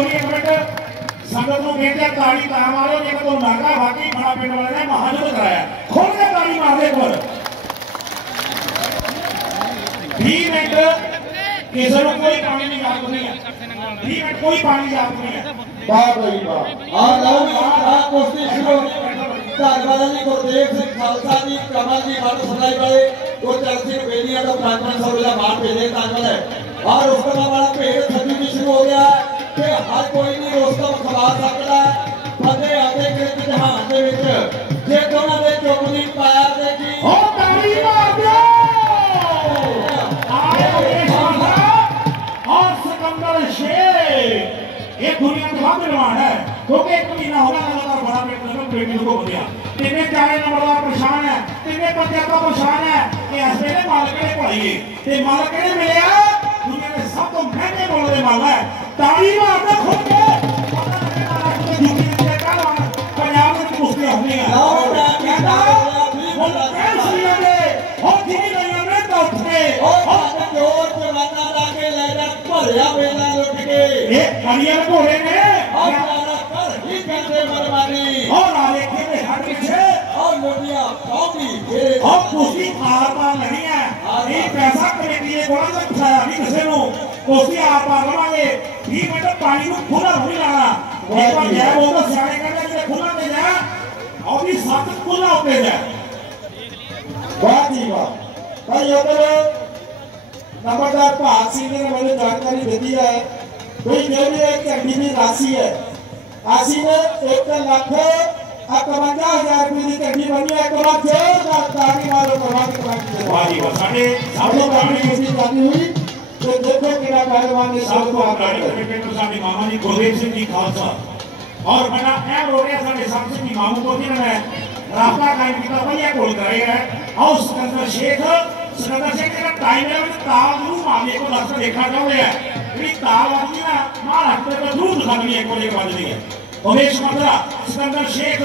संगत को कहते हैं ताली मारो जे तो नागा बाकी बड़ा पिंड वाले ने महायुद्ध कराया खोल के ताली मार दे पर 20 मिनट किसी को कोई पानी नहीं याद नहीं है 20 मिनट कोई पानी याद नहीं है वाह भाई वाह और लो आ कुश्ती शुरू धन्यवाद जी गुरदेव सिंह खालसा जी कमल जी मानो सदाई वाले वो चलती बेलियां तो 500 रुपया मार भेजे धन्यवाद है और उसके बाद वाला पेड़ सभी भी शुरू हो गया कि हर कोई नहीं रोस्तम खवा सकता फतेह आते के जहान दे विच जे दोनों दे चुगली पाया दे की हो ताली मार दो और सिकंदर शेख ये दुनिया का पहलवान है क्योंकि एक महीना हो गया लगातार बड़ा पेट को बढ़िया तीन चार नंबर का परेशान है तीन पंजा का परेशान है कि ऐसे ने मालक ने पढ़ाई ते मालक ने मिलया दुनिया में सब तो महंगे बोलने वाला है ताली मारना खोल के पंजाब में कुश्ती होनी है कहता वो कैसे लगे हो किसी नहीं में तो उठे और जोर जवाना लाके लेना भरिया वेला लुट के ये करियर घोड़े ने और मारा कर ही कहते मरवानी और आले के हट पीछे और लोडिया कौमी के और कुश्ती हार पार नहीं है ये पैसा कमेटी ने बोला था खाया नहीं किसी को कुश्ती हार पार लवांगे 20 मिनट पानी को खुला नहीं लाना एक बार जय वो तो सियाने कहते हैं खुला दे जा और भी साथ खुला होते जाए वाह जी वाह भाई उधर नंबरदार भाग सिंह ने मुझे जानकारी दे दी है कोई जो भी एक घंटी की राशि है राशि में 1,51,000 रुपये की घंटी बनी है तो जोरदार ताली मारो प्रभात कमेटी वाह जी वाह साढ़े साढ़े पानी की जाती हुई तो देखो कितना पहलवान ने सब को अपराधी कमेटी में साढ़े मामा जी गुरदेव सिंह जी खालसा और बड़ा अहम हो गया साढ़े सबसे भी मामू को जिन्होंने रास्ता कायम किया भैया कोल करेगा और सिकंदर शेख का टाइम है ताल जरूर मामले को दस देखा जाओगे ये ताल आदमी ना महाराष्ट्र में जरूर दिखानी है कोले बाज रही है उमेश मद्रा सिकंदर शेख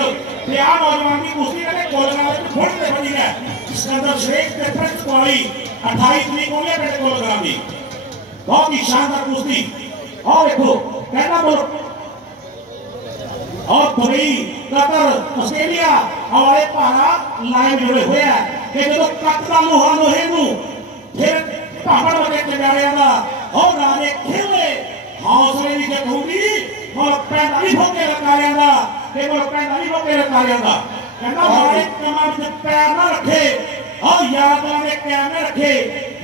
प्यार नौजवान की कुश्ती में कोलकाता में फुट से बनी है सिकंदर शेख के फर्स्ट पॉइंट 28 तरीक को ले बेटे कोलकाता में बहुत ही शानदार कुश्ती और देखो कहना बोलो और दुबई कतर ऑस्ट्रेलिया हमारे पारा लाइन जुड़े हुए हैं कि जो कत्ता लोहा लोहे नु फिर पहाड़ वगे ते जा रहा था और राजे खेले हौसले की जतूंगी और पैदा नहीं होके रखा रहा कि वो पैदा नहीं होके रखा रहा कहना हमारे कमर में पैर ना रखे और याद में कैम में रखे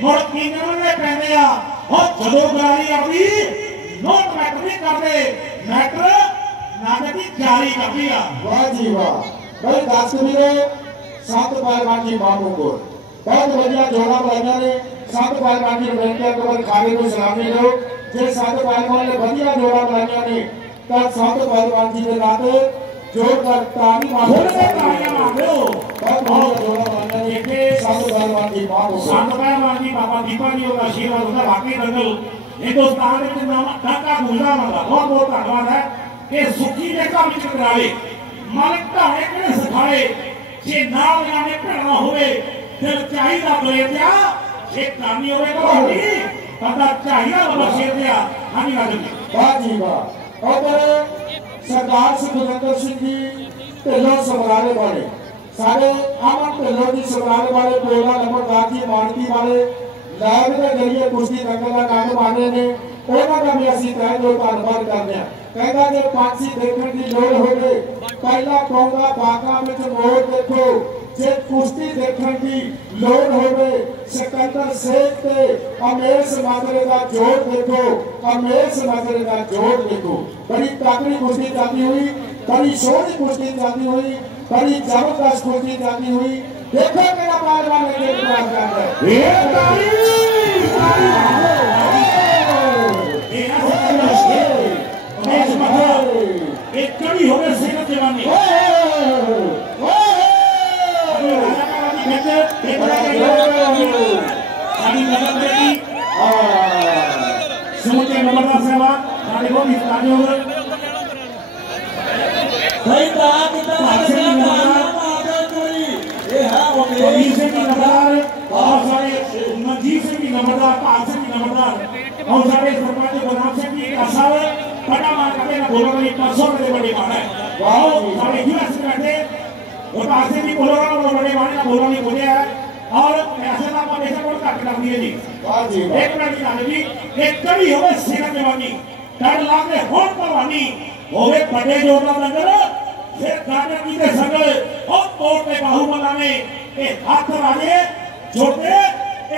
मोड़ कीनर में पहने आ और जदों गाड़ी अपनी नोट मैटर नहीं करते मैटर नागरिक जारी कर दिया वाह जी वाह भाई दासवीरो सात पहलवान जी मामू को बहुत बढ़िया जोड़ा बनाया ने सात पहलवान जी बेनती के बाद खाने को सलामी दो जे सात पहलवान ने बढ़िया जोड़ा बनाया ने तो सात पहलवान जी के नाते जोरदार ताली मारो बहुत बढ़िया जोड़ा बनाया ने के सात पहलवान जी मामू सात पहलवान जी बाबा दीपा जी का आशीर्वाद होता वाकई दंगल हिंदुस्तान में नाम ढाका गुजरा वाला बहुत बहुत धन्यवाद है कि सुखी ने काम करावे मालिक ढाणे किने सिखाए जे नाम जाने पढ़ना होवे दिल चाहिदा बलेतिया एक कानी होवे तो नहीं पता चाहिदा बलेतिया हानी राजन वाह जी वाह और सरदार सुखविंदर सिंह जी ढिल्लों समराले वाले सारे अमन ढिल्लों जी समराले वाले प्रेरणा नंबरदार जी मानकी वाले लाइव के जरिए कुश्ती दंगल का काम माने ने उन्होंने भी असं तय जो धन्यवाद करते हैं कहता जे पांची देखने की लोड़ हो गई पहला कहूंगा बागा में मोड़ देखो जे कुश्ती देखने की लोड़ हो गई सिकंदर शेख के अमेश माजरे का जोड़ देखो अमेश माजरे का जोड़ देखो बड़ी तगड़ी कुश्ती जाती हुई बड़ी सोहनी कुश्ती जाती हुई बड़ी जबरदस्त कुश्ती जाती हुई देखो मेरा पहलवान ने एक कड़ी हो गए सेना जवानी समूचे नंबरदार साहब साढ़े बहुत ही ताजे हो गए भाई ताज कितना कबीर से भी नंबरदार और सारे नजीब से भी नंबरदार पाल से भी नंबरदार और सारे सरपंच गुलाम से भी असावर पटा बोलों की 500 के बड़े मान है वाह सारे यूएस में बैठे और पासे भी बोलों का बड़े मान का बोलों नहीं बोले है और ऐसे ना पर ऐसे कौन काट लग दिए जी वाह जी एक मिनट की जाने जी एक कड़ी होवे सेना जवानी कर लागे होट परवानी होवे बड़े जोड़ा लंगर फिर गाने की के संग और कोट पे बाहु बनाने एक हाथ राजे छोटे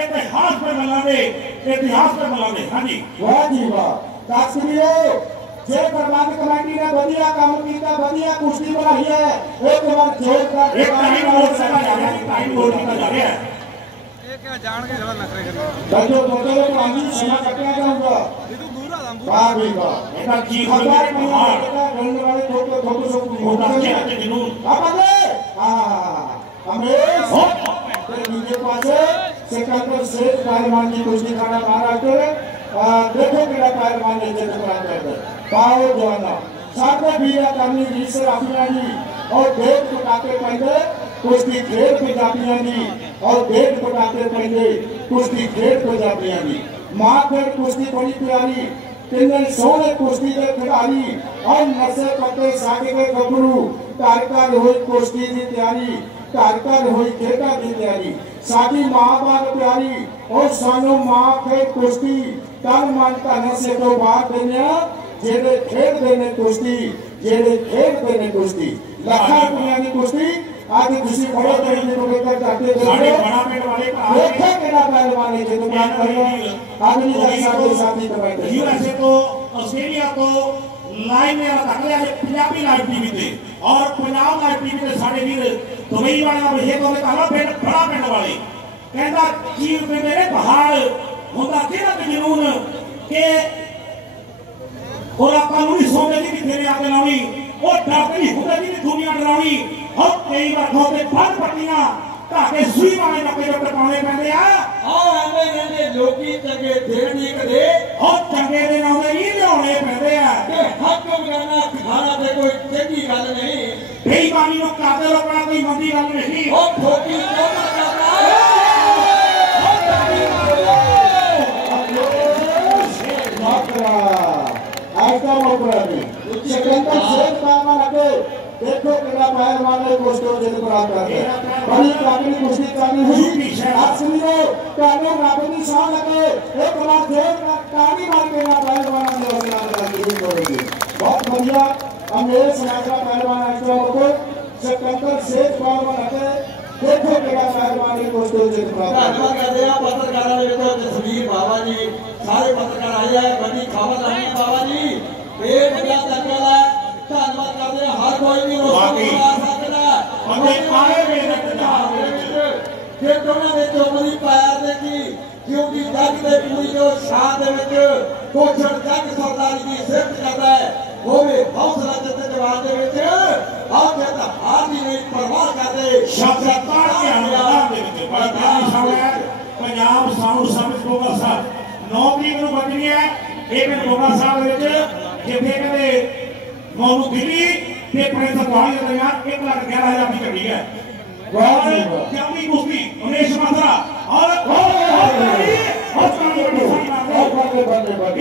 इतिहास पे बनाने हाँ जी वाह जी वाह कास्मियो जे प्रबंध कमेटी ने बढ़िया काम किया बढ़िया कुश्ती बनाई है एक बार जोरदार एक टाइम बोल सका जा रहा है टाइम बोल का जा रहा है ये क्या जान के जरा नखरे कर बच्चों बच्चों को पानी सेना कटना जाऊंगा ये तो दूर आ वाह भी वाह ऐसा जी खबर पहाड़ ढूंढने वाले छोटे सब मोटा के जुनून अब ले हमें तो नीचे पासे सेकंडर से पहलवान की कुश्ती खाना महाराष्ट्र देखो केड़ा पहलवान ने जज प्राप्त कर दे पाओ जवाना साथ में बीरा करनी रीस राफिया जी और देख पटाके पहले कुश्ती खेल पे जातियां जी और देख पटाके पहले कुश्ती खेल पे जातियां जी मां फिर कुश्ती बड़ी प्यारी तिन्ने सोने कुश्ती के खिलाड़ी और नशे पत्ते सागे के गबरू कारकर हुई कुश्ती की तैयारी कारकर हुई खेता की तैयारी साडी मां बाप प्यारी और सानो मां के कुश्ती तन मन धन से तो बात देने जेड़े खेल देने कुश्ती जेड़े खेल देने कुश्ती लखा दुनिया की कुश्ती आज खुशी बड़े तरीके को लेकर जाते सारे बड़ा पेट वाले देखो केड़ा पहलवान है जो बात कर रहे हैं आदमी का साथी करवाते यूएसए तो ऑस्ट्रेलिया तो लाइव में रखा है पंजाबी लाइव टीवी पे और पंजाब लाइव टीवी पे सारे वीर दुबई वाले ये तो कहा पेट बड़ा पेट वाले कहता चीर पे मेरे पहाड़ होता तेरा जुनून के और कानूनी सोने की तेरे आगे लानी और डरती होता की दुनिया डरानी और कई बार होते फल पट्टियां ताके सुई वाले नके जो टपाने पैंदे आ और हमें कहते लोकी चंगे देड़ी कदे और चंगे दे नामे ही लियाने पैंदे आ कि हक करना खाना ते कोई चंगी गल नहीं बेईमानी नु कादे रोकना कोई मंदी गल नहीं और ठोकी तो करना आइटम ऑपरेटी सेकंडर सेट काम रखे देखो केड़ा पहलवान ने कुश्ती जित प्राप्त कर है बड़ी काबिल कुश्ती करनी हुई असली ने कानून राबती शान लगे एक बार देख कानी मार के ना पहलवान ने हौसला शुरू करेंगे बहुत बढ़िया हमें समाजरा पहलवान आइटम को सेकंडर सेट पहलवान रखे देखो केड़ा पहलवान ने कुश्ती जित प्राप्त धन्यवाद करते हैं पत्रकारों ने तो जसवीर बाबा जी सारे पत्रकार आए हैं बड़ी खबर आई बाबा जी ये बढ़िया दंगल है धन्यवाद करते हैं हर कोई भी रोटी बना सकता है और एक आए मेरे जे दोनों ने चोमली पैर देखी क्योंकि जग दे पूरी जो शान दे विच कोचर जग सरदारी की सिफत करता है वो भी हौसला जिते जवान दे विच और कहता हार दी नहीं परवाह करते शब्द पाठ के अनुवाद दे विच बड़ा शामिल पंजाब साउंड सर्विस गोगा साहब 9 तरीक ਨੂੰ ਬਚਣੀ ਹੈ ਇਹ ਪਿੰਡ ਗੋਗਾ ਸਾਹਿਬ ਵਿੱਚ ਜਿੱਥੇ ਕਹਿੰਦੇ ਮੌਨੂ ਦਿੱਲੀ ਤੇ ਪ੍ਰਿੰਸ ਕੁਆਲੀ ਦੇ ਦਰਮਿਆਨ 1,11,000 ਦੀ ਝੜੀ ਹੈ और क्योंकि कुश्ती उमेश मात्रा और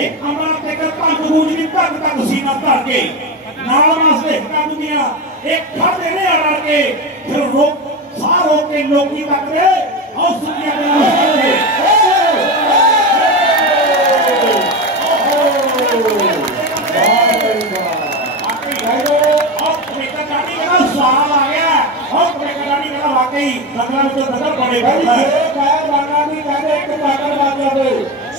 एक अमरा तेकर तक गूंज की तक सीना धर के नाल वास्ते हटा दुनिया एक खड़ देने अड़ के फिर रोक साह रोक के लोकी तक रे और सुनिया वाकई दंगल तो दंगल बड़े बड़ा है पैर मारना भी कहते एक ताकत बात करते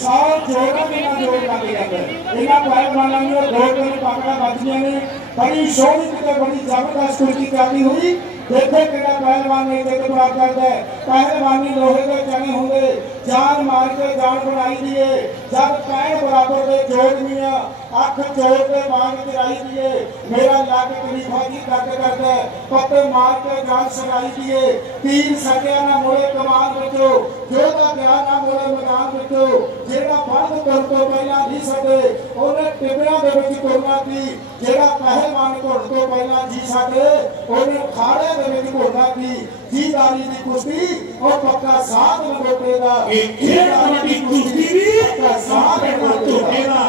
100 जोड़ा भी ना जोड़ लग जाते इना पैर मारना में दो दिन पकड़ा बचने ने बड़ी शोरी की बड़ी जबरदस्त कुश्ती करनी हुई देखो केड़ा पहलवान ने जित प्राप्त करता है पहलवानी लोहे के चने होंगे जान मार के जान बनाई दिए जब पैर बराबर दे जोड़ मिया अख जोड़ के बांध गिराई दिए मेरा लाग खलीफा जी दर्द करता है पत्ते मार के जान सगाई दिए तीर सकिया ना मोड़े कमान बचो जोधा प्यार ना मोड़े मैदान बचो जेड़ा फर्द कर तो पहला नहीं सके ओने टिबड़ा दे विच तुरना थी जेड़ा पहलवान घुड़ तो पहला जी सके ओने खाड़े दे विच घुड़ना थी जीदारी दी कुश्ती और पक्का साथ लंगोटे दा एक खेल की कुश्ती भी पक्का साथ लंगोटे दा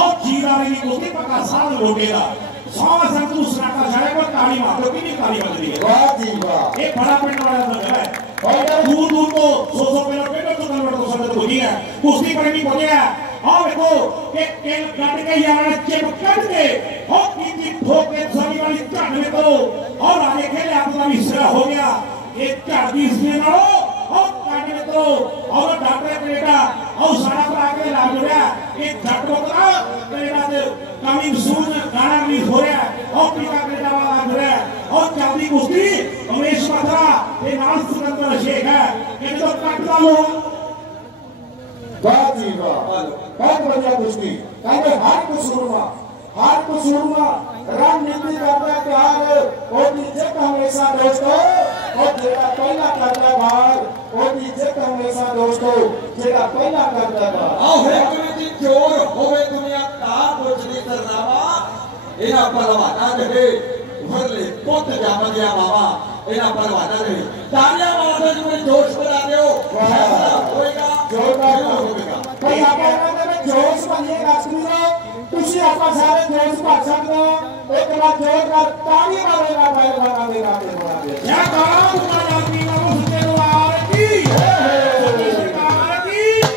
और जीरा की कुश्ती पक्का साल लोटेगा 100 संत सनाटा छाया पर ताली मार दो कि नहीं ताली बज रही है वाह जी वाह ये बड़ा पिंड वाला जगह है और दूर दूर को 100 किलो पिंड तो कन्वर्ट हो सकते हो गया कुश्ती पर नहीं पहुंचे और देखो एक केल कट के यार चिपकट के और कितनी ठोक के सभी वाली झट में तो और आगे खेले अपना मिश्रा हो गया एक झाड़ी इसमें मारो और काटे में तो और डॉक्टर कनेडा और सारा पर आके लाभ हो गया एक झट को कनेडा से कमिंग सून गाना रिलीज हो रहा है और पिता कनेडा वाला हो रहा है और चलती कुश्ती उमेश मथुरा ये नाम सिकंदर शेख है ये तो कट डालो वाह जी वाह बहुत बढ़िया कुश्ती कहते हर कुसूरमा रणनीति करता प्यार और जित हमेशा दोस्तों और जेड़ा पहला करता बार और जित हमेशा दोस्तों जेड़ा पहला करता बार आओ है कोई चोर होवे दुनिया का कुछ नहीं करनावा इना परवाना दे भरले पोत जाम गया बाबा इना परवाना दे तालियां मारते जो जोश बना दो होएगा जोरदार होगा भाई आपा में जोश बनिएगा सुनो तुसी आपा सारे जोश भर सकते हो एक बार जोरदार ताली मारेगा पहलवान आगे आगे बढ़ा दे क्या कहा तुम्हारा आदमी का वो सुनते हो आरती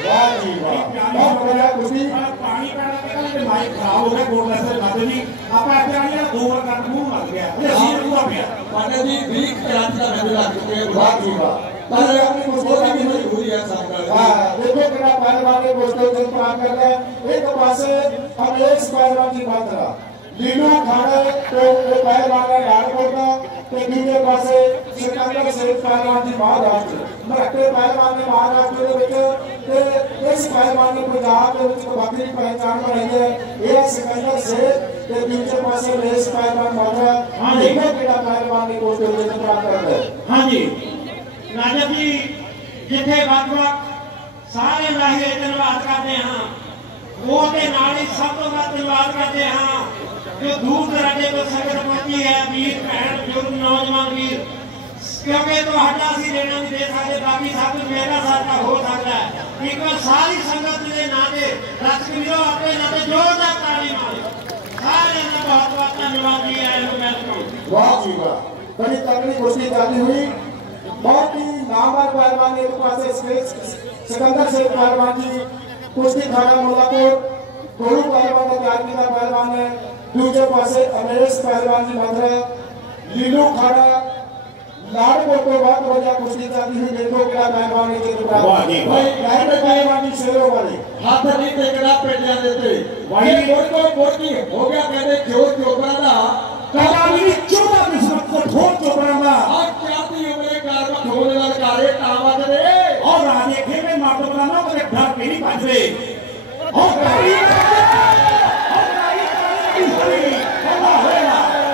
वाह जी वाह बहुत बढ़िया कुश्ती पानी पीना के माइक खराब हो गया बोल रहे थे बातें नहीं आपा ऐसे आ गया 2 बार कट मुंह लग गया ये सीन हुआ गया पांडे जी बीक क्रांति का महल लग चुके हैं वाह जी वाह पर अपनी कुश्ती की मजबूरी है सामने हां देखो कितना पहलवान ने कुश्ती जन प्राप्त कर लिया एक पासे हम एक पहलवान की बात करा लीलू खाड़े तो वो पहलवान है लाड़कोट का तो दूसरे पासे सिकंदर शेख पहलवान जी महाराष्ट्र मराठे पहलवान ने महाराष्ट्र ਦੇ ਵਿੱਚ ਤੇ ਇਸ पहलवान ने पंजाब ਦੇ ਵਿੱਚ ਵੱਖਰੀ ਪਹਿਚਾਣ ਬਣਾਈ ਹੈ ਇਹ ਸਿਕੰਦਰ शेख ਤੇ ਦੂਜੇ ਪਾਸੇ ਰੇਸ पहलवान ਮਾਧਰਾ ਦੇਖੋ ਕਿਹੜਾ पहलवान ने ਕੁश्ਤੀ ਜਿੱਤ ਪ੍ਰਾਪਤ ਕਰਦਾ ਹੈ हाँ जी राजा जी जिथे वक सारे लाहे धन्यवाद करते हैं वो के नाल ही सब तो वध धन्यवाद करते हैं जो दूर दराजे तो संगत पहुंची है वीर भैन बुजुर्ग नौजवान वीर क्योंकि तुहाडा सी लेना नहीं दे सकते बाकी सब कुछ मेरा साथ हो सकता है एक बार सारी संगत के नाम से दर्शक वीरों अपने नाते जोरदार ताली मारो सारे ने बहुत बहुत धन्यवाद दिया है वेलकम वाह जी वाह बड़ी तगड़ी कुश्ती चली हुई बहुत ही नामवर पहलवान एक पासे सिकंदर शेख पहलवान जी कुश्ती खाना मुल्लापुर गोलू पहलवान का तैयार किया पहलवान है दूसरे पासे अमरेश पहलवान जी मधुरा लीलू खाना लाड़कोट को बहुत बढ़िया कुश्ती चली हुई देखो क्या पहलवान ने जित वाह जी, वाह। भाई पहलवान जी शेरों वाले हाथ नहीं टेकड़ा पेटियां देते वही मोड़ को मोड़ती हो गया कहते जो चोपड़ा दा कबाली 14 किस्मत को ठोर चोपड़ा आज क्या थी उम्र कार में ठोने वाले कारे टावा दे और आगे खेमे मारतो बनाना तो डर के नहीं भाग रहे और गाड़ी अल्लाह होएगा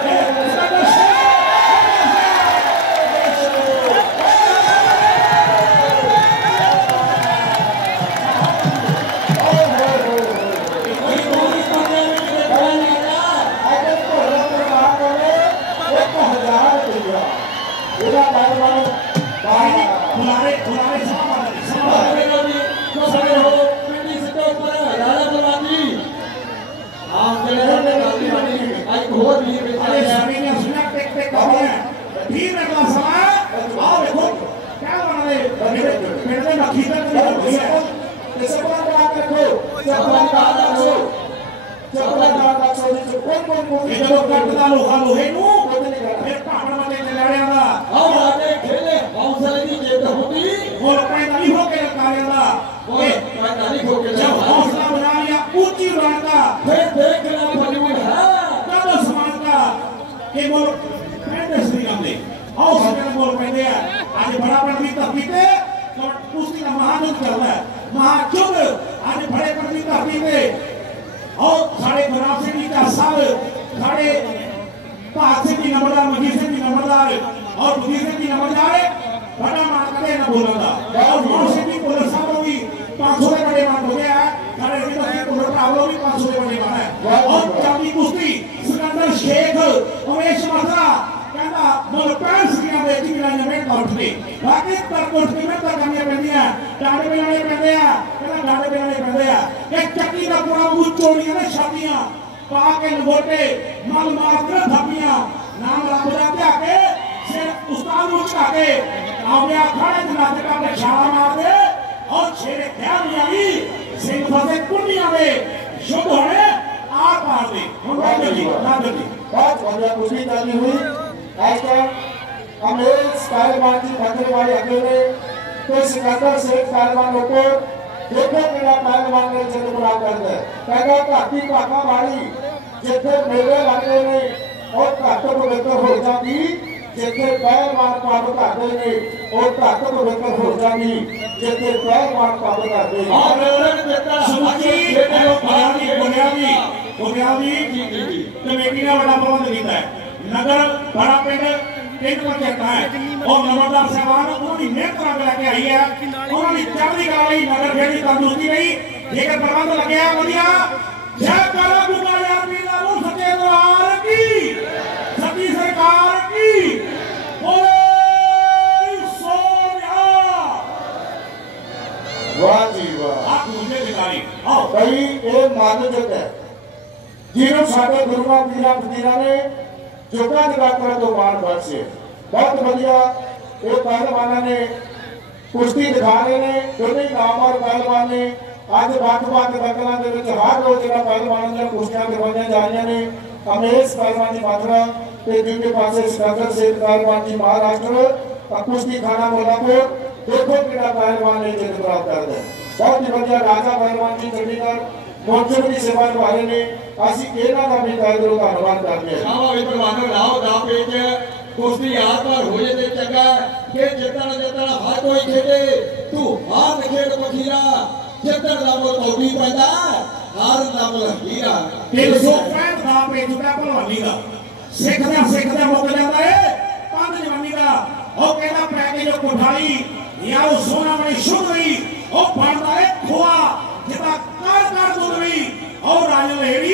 बुलारे हौसला बना लिया ऊंची उड़ाता फिर देखना बॉलीवुड है कदम समानता के बोल पहले श्री गांधी और सबके बोल पहले आज बड़ा बड़ी तकलीफे और कुश्ती का महायुद्ध चल रहा है महायुद्ध आज बड़े बड़ी तकलीफे और साढ़े गुलाब से नीचा साल साढ़े पाँच से की नंबरदार मजीद से की नंबरदार और मजीद से की नंबरदार बड़ा मान करे ना बोलना और नौ से की पुलिस होगी 500 के बड़े मान हो गया साढ़े की पुलिस का भी 500 के बड़े मान है और चांदी कुश्ती सिकंदर शेख उमेश मथुरा कहता मुल 65 सदियां दे की लड़ाइयां में उठ के बाकी तर उठ के में तर करनी पैंदियां डांडे बिलाने पैंदे आ कहता डांडे बिलाने पैंदे आ कि चक्की दा पूरा मुंह चोड़ियां ने छातियां पा के लंगोटे मल मार के थपियां नाम रब दा ध्या के सिर उस्ताद नु चढ़ा के आविया खाने च नच के छाला मार दे और छेड़े ख्याल यानी सिंह फसे कुंडियां दे शुभ होने आ पार दे बहुत बढ़िया खुशी ताली हुई ऐसा अमेश पहलवान जी खतरेवाड़ी अकेले तो सिकंदर शेख पहलवानों को देखो मेरा पहलवान ने जन्म बुला कर दे कहना घाटी भागा मारी जिथे मेले लगते ने और घट पवित्र हो जाती जिथे पहलवान पब करते ने और घट पवित्र हो जाती जिथे पहलवान पब करते बुनियादी कमेटी ने बड़ा प्रबंध किया है नगर बड़ा पिंड तीन पंचायत है और नंबरदार साहबान उन्होंने मेहनत करके लेके आई है उन्होंने चढ़ती कला रही नगर खेड़ी तंदुरुस्ती रही जेकर प्रबंध लगे वधिया जय काला गुगा यार मीला नु सच्चे दरबार की सती सरकार की बोले सोनिया वाह जी वाह आप मुझे दिखाई आओ कई ये मानजत है जिन्हों साडे गुरुआ पीरा फकीरा ने जोगा जगाकर तो मान बख्शे बहुत बढ़िया ये पहलवाना ने कुश्ती दिखा रहे ने दोनों नाम और पहलवान ने आज बात दंगलों के हर रोज जो पहलवानों ने कुश्तियां करवाई जा रही ने अमेश पहलवान जी मात्रा दूसरे पासे सिकंदर शेख पहलवान जी महाराष्ट्र कुश्ती खाना मुल्लापुर देखो कि पहलवान ने जित प्राप्त कर दे बहुत ही बढ़िया राजा पहलवान जी चंडीगढ़ मोर्चे की सेवा निभाने ने ਅਸੀਂ ਇਹਨਾਂ ਦਾ ਵੀ ਤਹਿ ਦਿਲੋਂ ਧੰਨਵਾਦ ਕਰਦੇ ਹਾਂ। ਆਵਾ ਵੀ ਪਰਵਾਨੋ ਲਾਓ ਦਾ ਪੇਜ ਕੁਸ਼ਤੀ ਯਾਰ ਪਰ ਹੋ ਜੇ ਤੇ ਚੰਗਾ ਕਿ ਜਿੱਤਣ ਹਰ ਕੋਈ ਖੇਡੇ ਤੂੰ ਹਾਰ ਖੇਡ ਪਖੀਰਾ ਜਿੱਤਣ ਦਾ ਮੁੱਲ ਕੌਡੀ ਪੈਂਦਾ ਹਾਰ ਦਾ ਮੁੱਲ ਹੀਰਾ 365 ਦਾ ਪੇਜ ਦਾ ਭਲਵਾਨੀ ਦਾ ਸਿੱਖਦਾ ਮੁੱਕ ਜਾਂਦਾ ਏ ਪੰਜ ਜਵਾਨੀ ਦਾ ਉਹ ਕਹਿੰਦਾ ਪੈਕੇ ਜੋ ਕੋਠਾਲੀ ਜਾਂ ਉਹ ਸੋਨਾ ਬਣੀ ਸ਼ੁੱਧ ਰਹੀ ਉਹ ਬਣਦਾ ਏ ਖੋਆ ਜਿੱਦਾਂ ਕਰ ਦੁਦਵੀ और राजा लहेड़ी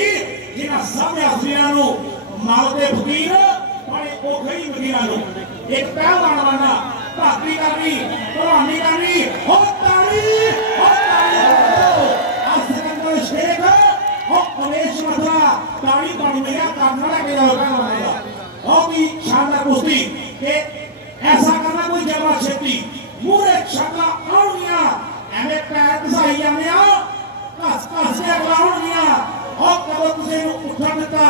जिन्हें सब यात्रियों को मालते फकीर बड़े ओखरी फकीरों को एक पहलवान बनना भाकरी करनी भलवानी करनी और ताड़ी सिकंदर शेख और अमेश मथुरा ताड़ी पानी में करना लगे पहलवान और भी शानदार कुश्ती के ऐसा करना कोई जमा छेती मूरे छक्का आउनिया एमे पैर घसाई जाने कस के ग्राउंड दिया और कब तुझे उठा देता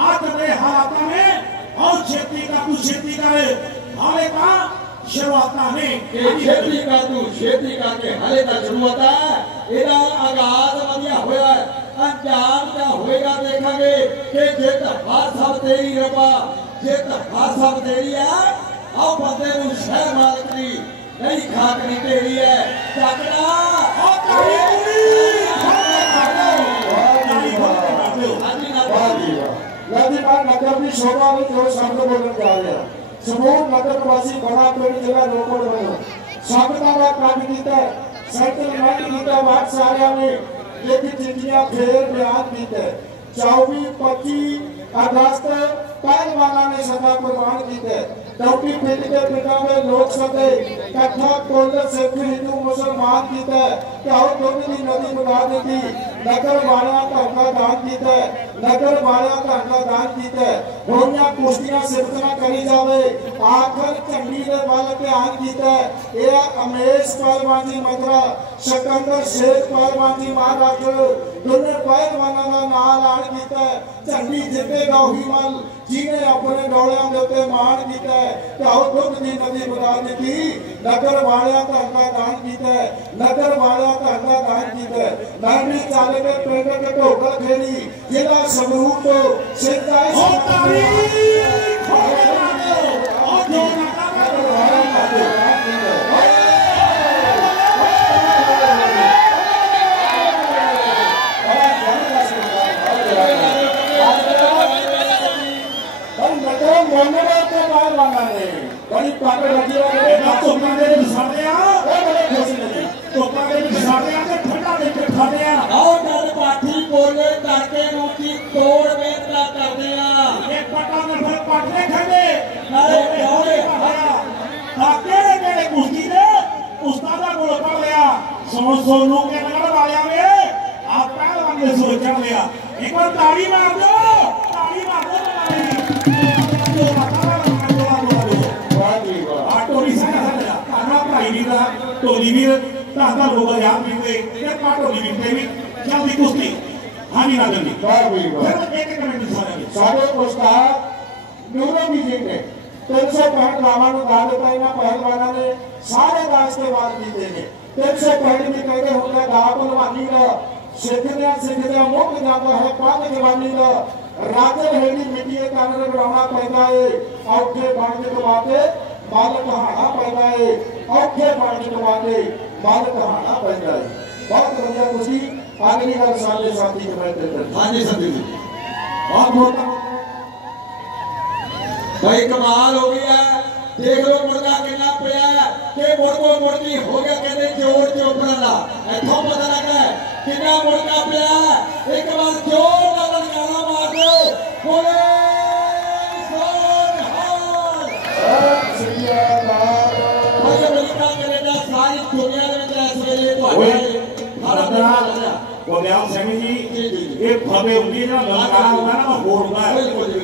आज मेरे हालातों में और खेती का तू खेती करे हाले का शुरुआत ने खेती का तू खेती करके हाले का शुरुआत है इधर आगाज बढ़िया होया अंजाम क्या होएगा देखेंगे कि जित हार सब तेरी रबा जित हार सब तेरी है और बंदे नु शहर मालकी नहीं खाकनी तेरी है जागना और तारी नगर की शोभा में जो शब्द बोलने जा रहे हैं समूह नगर वासी बड़ा पेड़ जिला रोपड़ बनो स्वागता का काट किया सेटलमेंट किया बात सारे ने एक चिट्ठियां फेर बयान किए 24-25 अगस्त पहलवाना ने सदा कुर्बान किए डॉक्टी पिंड के पिता में लोग सदे कथा कोल सिख हिंदू मुसलमान किए क्या दुध की नदी बुला दी नगर वाला धन का दान किया नगर वाला धन का दान किया होइयां कुश्तियां सिफतना करी जावे आखिर चंडी दे वाल ध्यान किया ये अमेश पहलवान जी मथुरा सिकंदर शेख पहलवान जी महाराष्ट्र दोनों पहलवानों का नाम ऐलान किया चंडी जितेगा वही मल जिन्हें अपने डोलियां के उत्ते मान किया क्या दुध की नदी बुला दी नगर वाला धन का दान किया नगर वाला धन का दान किया नरमी चाल के पिंड के ढोकर खेड़ी जिला संगरूर तो सिद्धा बड़ी पाकर लगी है तोपा दे बिसाते आ बड़े खुशी लगी तोपा दे बिसाते आ ते ठंडा दे के खाते आ और डर पाठी बोले करके रूची तोड़ बेचना करते हैं एक पटा में फिर पटने खड़े सोनू के नगर वाले में आप पहलवान ने सोचा लिया एक बार ताली मार दो टोली से ताना भाई भी था टोली भी ताना लोग याद भी थे ये टोली भी थे भी जल्दी कुश्ती हाँ जी ना जल्दी एक मिनट सारे उस्ताद न्यूरो भी जीते 365 रावण दादे पाइना पहलवाना ने सारे दास के बाद जीते थे 365 भी कहते होंगे दापलवानी का सिद्धने मुक्त जाता है पांच जवानी का राजन हेडी मिट्टी के कानून बनाना पैदा है औखे बांधने के बाते बालक हाना पैदा है औखे बांधने के बाते बालक हाना पैदा है बहुत बढ़िया खुशी अगली बार सामने साथी के बैठे थे हाँ जी संदीप जी बहुत बहुत भाई कमाल हो गया देख लो मुर्गा कितना पिया के मुर्गो मुर्गी हो गया कहते जोर चोपड़ा इथों पता लगा कितना मुर्गा पिया एक बार जोर का ललकारा मार दो बोले भाई अमेरिका कनाडा सारी दुनिया में इस वेले भारत वो ब्याह सैमी जी ये फबे उंगली ना ललकारा होगा ना वो होगा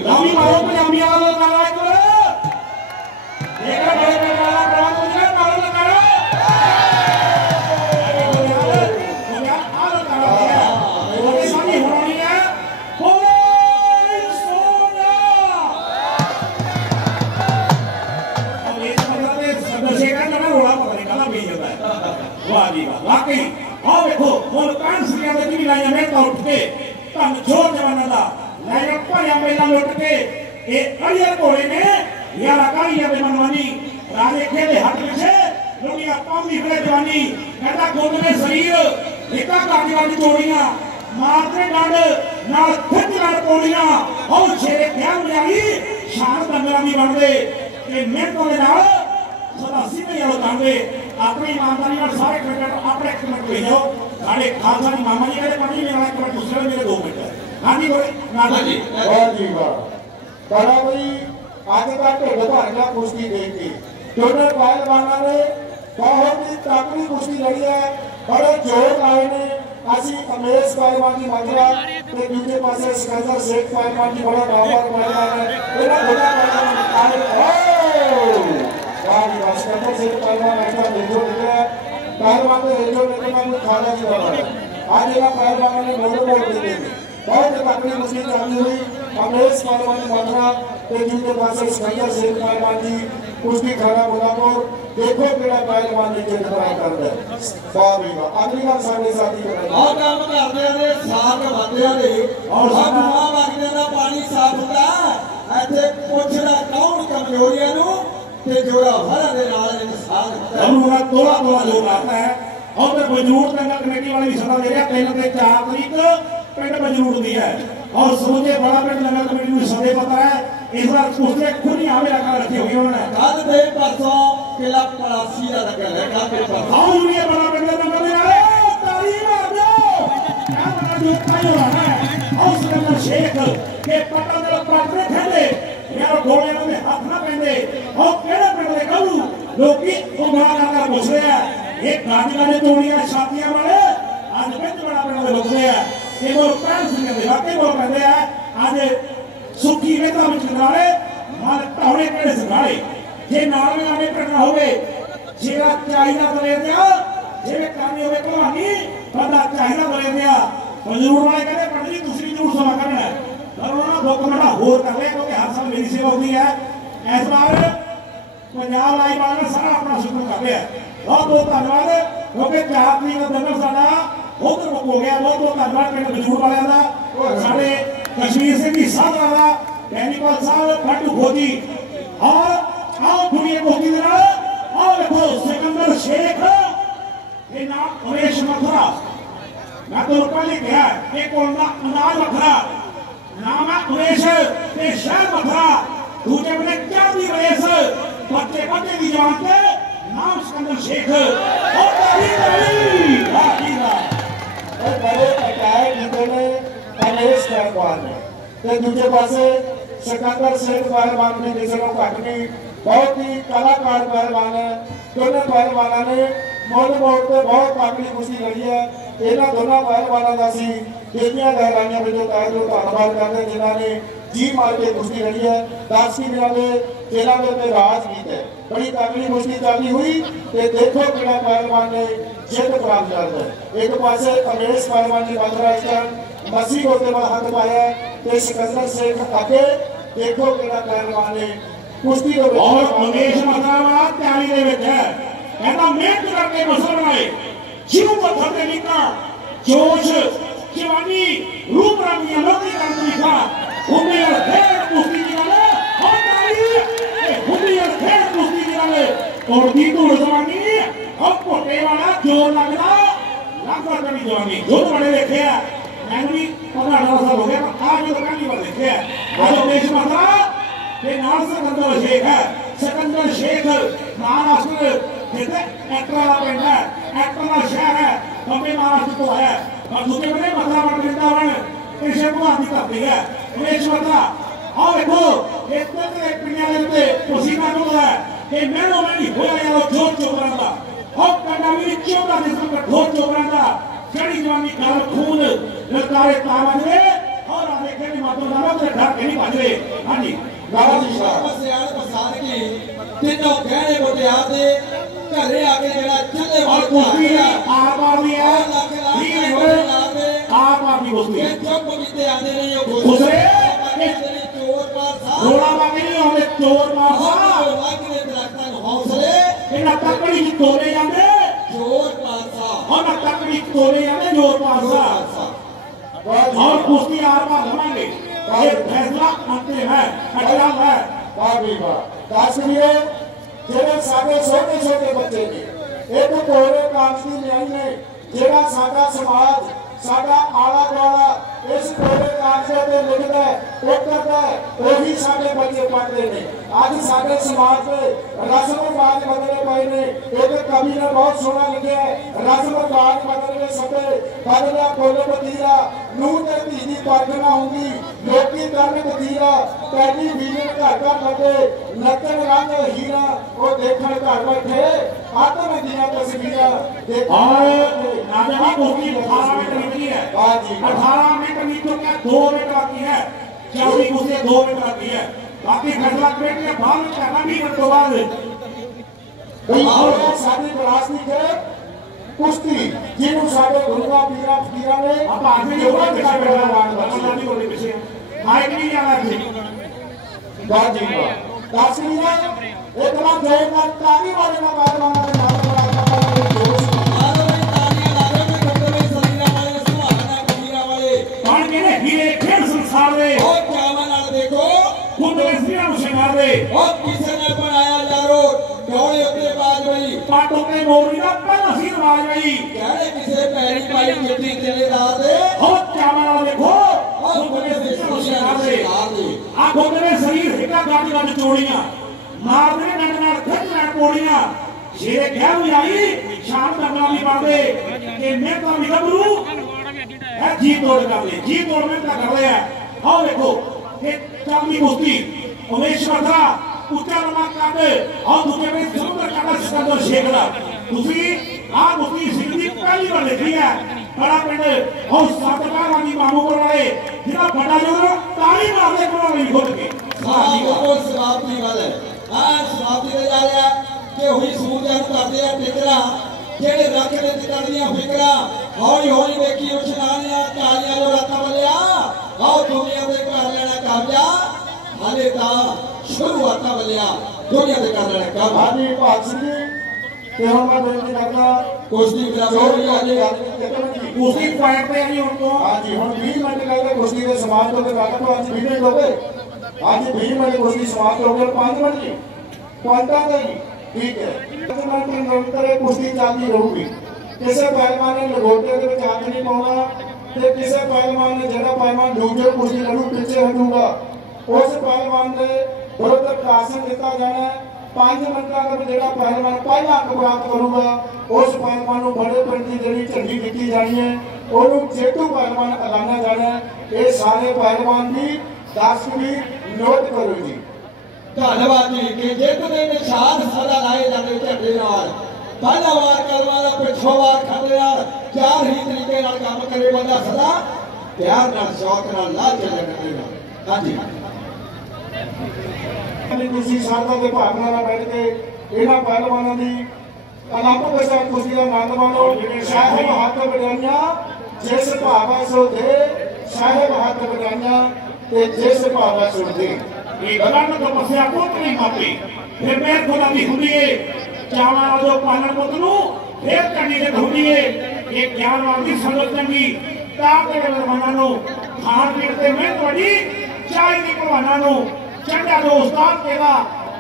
नामी मारो पंजाबी वाला ललकारा एक बड़े बड़े वाला प्रवाद मुझे मारो ललकारा वो सामने होनी है बोले सोना अब ये मतलब है चंद्रशेखर का रोड़ा पता नहीं कहाँ भेज जाता है वाह जी वाह वाकई आओ देखो मुल्तान सिरिया में भी लाया में उठ के तन जोर जवाना दा लाया पर या मेला लुट के ए अड़िया कोड़े ने यार कालिया में मनवानी राजे खेले हट पीछे दुनिया पामी हुए जवानी कहता गोद में शरीर एका काटी वाली जोड़ियां मारते डांड नाल फिट लड़ कोड़ियां और शेरे क्या जाई शान दंगला भी बन दे ए मेहनत दे नाल सदा सीधे यार कांडे अपनी ईमानदारी और सारे क्रिकेटर अपने कमेंट भेजो सारे खालसा जी मामा जी मेरे पानी में एक मिनट दूसरे मेरे 2 मिनट हाँ जी बोले नाना जी वाह जी वाह बड़ा भाई आज का ढेड भरना कुश्ती देखी दोनों पहलवानों ने बहुत ही तगड़ी कुश्ती लड़ी है बड़े जोर आए ने असी अमेश पहलवान की माजरा ते दूसरे पासे सिकंदर शेख पहलवान की बड़ा डाबर पहलवान है इन्हें बड़ा पहलवान आए वाह सिकंदर शेख पहलवान ऐसा देखो निकला पहलवान ने रेडियो निकलना में खाना जी बना आज ये पहलवान ने बोल देते बहुत तगड़ी कुश्ती चालू हुई अमेश पहलवान की माजरा ते दूसरे पासे सिकंदर शेख पहलवान की कुश्ती खाना बोलापुर देखो केड़ा पहलवान नीचे ट्राई करदा है वाह भी वाह अगली बार साडे साथी आ काम करदे ने साथ वंदियां ने और बुआ वगदे दा पानी साफ हुंदा ਇੱਥੇ ਪੁੱਛਦਾ ਕੌਣ ਕਮਜ਼ੋਰੀਆਂ ਨੂੰ ਤੇ ਜੋੜਾ ਹਰ ਦੇ ਨਾਲ ਇਨਸਾਨ ਹੁੰਦਾ हम लोग थोड़ा थोड़ा जोर आता है और मैं बजरूर दंगल कमेटी वाले भी सलाह दे रहे हैं 3 से 4 तारीख पिंड बजरूर दी है और समूचे बड़ा पिंड दंगल कमेटी को सदे पता है इस बार उसने खुद ही आवे रखा रखी हुई उन्होंने ਕੱਲ ਦੇ ਪਰਸੋਂ ਕਿਲਾ ਪਲਾਸੀ ਦਾ ਲੱਗਿਆ ਹੈ ਕੱਲ ਦੇ ਪਰਸੋਂ आओ ये बड़ा पिंड दंगल में आए ताली मार दो क्या बड़ा जो काई हो रहा है और सिकंदर शेख के पटल दे पटरे खेले यार गोले में हाथ ना पहने और केड़े पिंड दे कहू लोकी उंगला करके पूछ रहे हैं एक गाड़ी वाले तोड़ियां छातियां वाले आज पिंड बड़ा पिंड दे लोग रहे हैं ये वो पैर सिंह दे वाकई वो कहते हैं आज सुखी वेता में चंद्राले मार टावड़े केड़े संगाले जे नाल में आने पिंड होवे जेड़ा चाहिदा तले दिया जेवे कामी होवे कहानी बंदा चाहिदा तले दिया बजरूर वाले कहते पंडित जी दूसरी जरूर सभा करना है पर उन्होंने डॉक्यूमेंट होर कर ले क्योंकि हर साल मेरी सेवा होती है इस बार पंजाब लाई वाले सारा अपना शुक्र कर रहे हैं बहुत बहुत धन्यवाद क्योंकि 4 तरीक का दंगल साडा उधर हो गया बहुत बहुत धन्यवाद पिंड बजरूर वाले का साडे कश्मीर से भी साथ वाला बेनीपाल साहब फट्टू खोजी और आओ दुनिया खोजी दे नाल आओ देखो सिकंदर शेख ये नाम उमेश मथुरा मैं तो पहले कहा ये कोलना अनाज मथुरा नाम है उमेश ते शहर मथुरा दूसरे बने क्या दी रेस बच्चे बच्चे की जवान के नाम सिकंदर शेख और बड़े पटाए जीते ने अमेश पहलवान ने ते दूसरे पासे सिकंदर शेख पहलवान ने जिसको काटनी बहुत ही कलाकार पहलवान है दोनों पहलवानों ने मोड़ मोड़ पर बहुत तगड़ी कुश्ती लड़ी है। इन्होंने दोनों पहलवानों का सी दिलियां गहराइयां में जो तय जो धन्यवाद करते जिन्होंने जी मार के कुश्ती लड़ी है। 10 दिनों में जेलों में राज गीत है, बड़ी तगड़ी कुश्ती चली हुई। देखो कि पहलवान ने जित प्राप्त कर है। एक पास अमेश पहलवान ने 15 स्टैंड मसीह होते हुए हाथ पाया तो सिकंदर शेख अगे देखो कि पहलवान ने कुश्ती को और उमेश मसाला तैयारी दे विच है। कहता मेहनत करके मसल बनाए जिन्हों पत्थर से निकला जोश जवानी रूप रंगी लोधी कर दिखा हुंडी और खेल कुश्ती निकाले और ताली हुंडी और खेल कुश्ती निकाले और दी धूड़ जवानी और कोटे वाला जोर लगता लगता कभी जवानी जो बड़े देखे है मैंने भी 15-18 साल हो गया आज तो पहली बार देखे है। आज उमेश मसाला ये नाम सिकंदर शेख है। सिकंदर शेख महाराष्ट्र जिसे एक्टर वाला पिंड है, एक्टर का शहर है, बम्बे महाराष्ट्र को है। और दूसरे बने मथुरा वृंदावन कृष्ण भगवान की धरती है। उमेश मथुरा और देखो एक पिंडिया लेते पसीना जो है ये मेरे में नहीं होया यार जोर चोपरांदा और कंडावी चोपरा जिसमें कठोर चोपरांदा जड़ी जवानी काल खून ललकारे तावाजे और आगे के मातो दानो के घर के नहीं बाजरे। हाँ जी सियाल बसार की तीनों गहने मुटियार दे घरे आके जेड़ा चले और कुश्ती आप आ रही है आप आ रही कुश्ती चुप बीते आने नहीं हो दूसरे चोर पार साहब रोड़ा बाकी नहीं होते चोर मासा वाकई दरख्तां हौसले इन्हें तकड़ी तोले जाते चोर पार साहब और तकड़ी तोले जाते जोर पासा और कुश्ती आप आ होंगे ये फैसला अंतिम है अटल है। दस लिए जेड़ा साडे छोटे छोटे बच्चे ने एक कोरे कागज की न्याय ने जेड़ा साडा समाज साडा आला दुआला इस कोरे कागज पे लिखदा है वो करदा है वही साडे बच्चे पढ़ते ने। आज साडे समाज में रस्म रिवाज बदले पए ने। एक कवि ने बहुत सोहना लिखा है रस्म रिवाज बदले सके बदला फुल बतीरा नूह ते धी दी पग ना होंगी लोकी करन बतीरा पहली बीजन घर घर लगे नचन रंग हीरा वो देखण घर बैठे आत्म दिया तस्वीरा और नाजमी कुश्ती 18 मिनट निकली है। 18 मिनट निकल के 2 मिनट बाकी है। चौथी कुश्ती 2 मिनट बाकी है। बाकी फैसला कमेटी ने बाद में करना भी मिनट बाद और साडी विरासती के कुश्ती जिन्हों साडे गुरुआ पीरा फकीरा ने अब आगे जो है पीछे बैठा हुआ है बोले पीछे माइक नहीं जाना है गाजी का दासरी ने एक बार जोरदार ताली वाले ना पहलवान के नाम पर जोश तालियां लागे में करते में सलीना वाले सुहाना कबीरा वाले कौन कहने हीरे खेल संसार रे और क्या नाल देखो खुद वैसिया मुशंगार रे और किसे ने बनाया यारो डोले उते बाज भाई पाटों के मोरी का पहला सीर बाज गई कहने किसे पैरी पाई चिट्ठी चले दे और क्या मारा देखो और बड़े से मुशंगार रे आंखों में शरीर हिटा गाड़ी गाड़ी चोड़ियां मारने नटना खटना कोड़ियां शेरे क्या हुई आई शाम करना भी पड़े कि मैं तो निकलूं है जी तोड़ कर ले जी तोड़ में कर रहे हैं। और देखो एक कामी कुश्ती उमेश मथुरा उच्चा लंबा काटे और दूसरे में सुंदर काटा सिकंदर शेख दा दूसरी आ कुश्ती सिंधी पहली बार देखी है। बड़ा पिंड और सातकार वाली मामूपुर वाले जिला बड़ा जो ताली मारने को नहीं खोल के को समाप्ति वाले आज समाप्ति ले जा रहा कि हुई सूरज करते हैं टिकरा जेड़े रख दे चितड़ियां फिकरा हौली हौली देखी उछलानियां तालियां जो रखा बलिया और दुनिया दे कर लेना कब्जा हाले ता शुरुआत बलिया दुनिया दे कर लेना कब्जा। हाजी पाछली ते हम मैं बेनती करना कुश्ती जोड़ी गिरा आगे उसी पॉइंट पे आई उनको हाजी हम 20 मिनट लगे कुश्ती के समाप्त होने वाला तो आज 20 मिनट हो गए। आज 20 मिनट कुश्ती समाप्त हो गई 5 मिनट की पॉइंटा नहीं ठीक है। 5 मिनट निरंतर कुश्ती चलती रहूगी। किसी पहलवान ने लंगोटे के विच हाथ नहीं पाउणा ते किसी पहलवान ने जेड़ा पहलवान दूजे कुश्ती लड़ू पीछे हटूगा उस पहलवान ने विरुद्ध शासन दिता जाना। 5 मिनटां तक जेड़ा पहलवान पहला अंक प्राप्त करूगा उस पहलवान को बड़े पिंड की जेड़ी झंडी दिती जानी है ਉਹਨੂੰ जेतू पहलवान ऐलाना जाना है। ये सारे पहलवान भी दर्शक भी नोट करो जी। धन्यवाद जी कि जित दे निशान सदा लाए जाते झंडे नाल पहला वार करवा दा पिछो वार खाते यार चार ही तरीके नाल काम करे बंदा सदा प्यार नाल शौक नाल ला चले करेगा। हां जी किसी शारदा के भावना ਨਾਲ बैठ के ਇਹਨਾਂ ਪਹਿਲਵਾਨਾਂ ਦੀ ਅਲੰਪ ਵਿੱਚ ਕੁਸ਼ਤੀ ਦਾ ਆਨੰਦ ਮਾਣੋ। ਸਾਹਿਬ ਹੱਥ ਵਡਿਆਈਆਂ ਜਿਸ ਭਾਵਾ ਸੋ ਦੇ ਸਾਹਿਬ ਹੱਥ ਵਡਿਆਈਆਂ ਤੇ ਜਿਸ ਭਾਵਾ ਸੋ ਦੇ। ਇਹ ਗੱਲਾਂ ਨੂੰ ਤਪੱਸਿਆ ਕੋਈ ਨਹੀਂ ਮਾਪੀ ਫਿਰ ਮੈਂ ਖੁਦਾ ਦੀ ਹੁੰਦੀ ਏ ਚਾਵਾਂ ਜੋ ਪਾਲਣ ਪੁੱਤ ਨੂੰ ਫਿਰ ਕੰਨੀ ਤੇ ਹੁੰਦੀ ਏ ਇਹ ਗਿਆਨਵਾਨ ਦੀ ਸੰਗਤ ਚੰਗੀ ਤਾਂ ਤੇ ਮਹਿਮਾਨਾਂ ਨੂੰ ਖਾਣ ਪੀਣ ਤੇ ਮਿਹਨਤ ਵੱਡੀ ਚਾਹੀਦੀ ਭਲਵਾਨਾਂ ਨੂੰ ਚੰਗਾ ਦੋਸਤਾਨ ਤੇਰਾ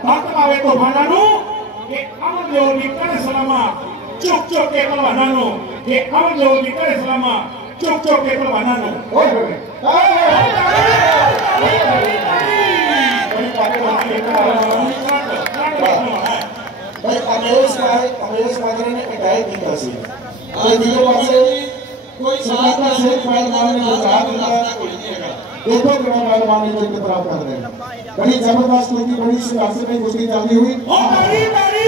ਭਗਤ ਪਾਵੇ ਤੂਫਾਨਾਂ ਨੂੰ ਇਹ ਅਮਰ ਜੋਰ ਦੀ ਕਰੇ ਸਲਾਮਾ ਚੁੱਕ ਚੁੱਕ ਕੇ ਭਲਵਾਨਾਂ ਨੂੰ ਇਹ ਅਮਰ ਜੋਰ ਦੀ ਕਰੇ ਸਲਾਮਾ ਚੁੱਕ ਚੁੱਕ ਕੇ ਭਲਵਾਨਾਂ ਨੂੰ ਓਏ ਹੋਏ भाई अमेश माजरे ने अटैक किया सी ते दूजे पासे कोई सरदार शेख पहलवान ने बचा दिया। देखो कितना पहलवान ने जीत प्राप्त कर रहे हैं। बड़ी जबरदस्त कुश्ती बड़ी संघर्ष में कुश्ती चलती हुई ओ ताली ताली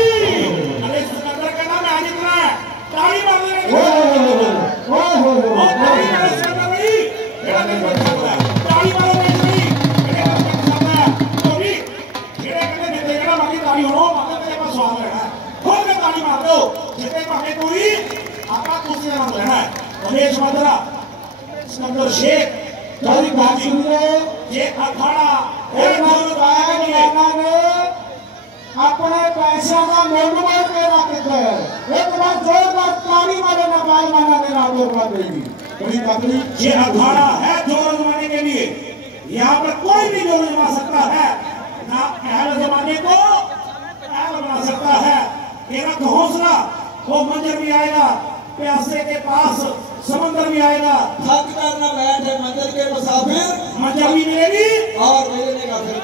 अरे सिकंदर का नाम आज इतना है ताली मार दे ताली मारो सिकंदर भाई मेरा नहीं बचता ताली मारो भाई मेरे पास बचता है तो भी मेरे कहने देते ना बाकी ताली हो बाकी तेरे पास स्वाद है खोल के ताली मार दो जितने भागे कोई आपका कुछ नहीं मार लेना है रमेश माजरा सिकंदर शेख कभी बात सुनिए ये अखाड़ा एक पहलवान ने अपने पैसे का मोल मोल के रख दिया है। एक बार जोरदार ताली मारे ना पहलवान ने रातों रात देगी बड़ी तकलीफ। ये अखाड़ा है जोर जमाने के लिए यहाँ पर कोई भी जोर जमा सकता है ना पहले जमाने को पहले बना सकता है तेरा हौसला वो मंजर भी आएगा प्यासे के पास समंदर भी आएगा थक कर न बैठे मंजिल के मुसाफिर मंजर भी मिलेगी और मिलने का फिर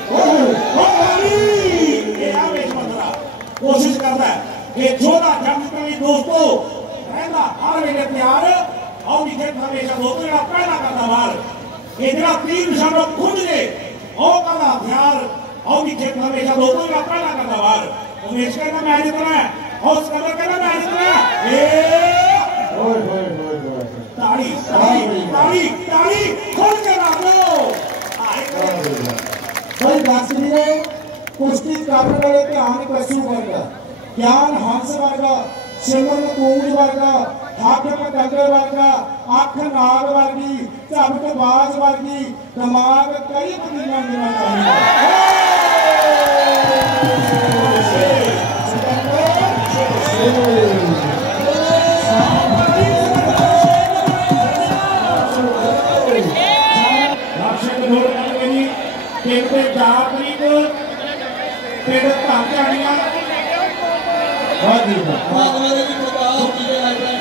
कोशिश करता है कि जोड़ा जंग करी दोस्तों रहना हर वेले प्यार और नीचे हमेशा दोस्तों का पहला करता वार ये जरा 3 शब्द खुद ले और करना प्यार और नीचे हमेशा दोस्तों का पहला करता वार उमेश का नाम मैच इतना है और स्कंदर का नाम मैच इतना है ताली ताली ताली ताली खोल के मारो भाई बासुरी ने कुश्ती करने वाले ध्यान कशु वर्गा ज्ञान हंस वर्गा सिमरन कूंज वर्गा हाथ पकड़े वर्गा अख नाग वर्गी झपट बाज वर्गी दिमाग कई पतीलियां देना चाहिए। देखते जापरीत तेरे तांचाड़ियां बात वाले की प्रकाश की है